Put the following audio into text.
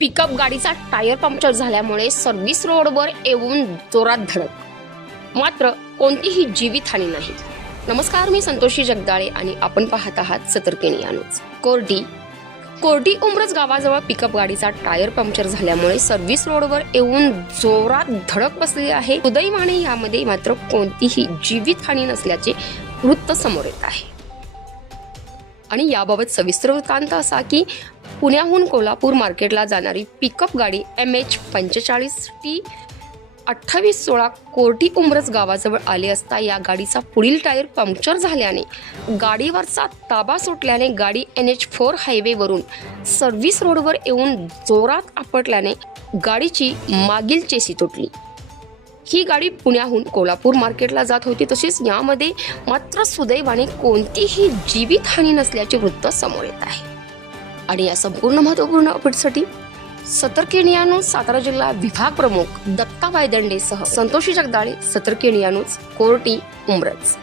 Pickup गाडीचा tyre puncture झाल्यामुळे service रोडवर येऊन जोरात धडक. मात्र कोणतीही जीवितहानी नाही. नमस्कार मी संतोषी जगदाळे आणि आपण पाहत आहात सतर्किणी न्यूज कोर्टी कोर्टी उमरज गावाजवळ पिकअप गाडीचा टायर पंक्चर झाल्यामुळे सर्व्हिस रोडवर येऊन जोरात धडक बसली आहे. उदयमाने यामध्ये मात्र कोणतीही जीवितहानी नसल्याचे वृत्त समोर येत आहे. आणि याबाबत सविस्तर वृत्तांत असा की पुण्याहून कोल्हापूर मार्केटला जाणारी पिकअप गाडी एम एच पंचेचाळीस टी अठ्ठावीस सोळा कोर्टी उमरस गावाजवळ आले असता या गाडीचा पुढील टायर पंक्चर झाल्याने गाडीवरचा ताबा सुटल्याने गाडी एन एच फोर हायवेवरून सर्व्हिस रोडवर येऊन जोरात आपटल्याने गाडीची मागील चेसी तुटली. ही गाडी पुण्याहून कोल्हापूर मार्केटला जात होती तसेच यामध्ये मात्र सुदैवाने कोणतीही जीवितहानी नसल्याचे वृत्त समोर येत आहे. आणि या संपूर्ण महत्त्वपूर्ण अपडेटसाठी सतर्किणिया न्यूज सातारा जिल्हा विभाग प्रमुख दत्ता वायदंडेसह संतोषी जगदाळे सतर्किणिया न्यूज कोर्टी उमरज.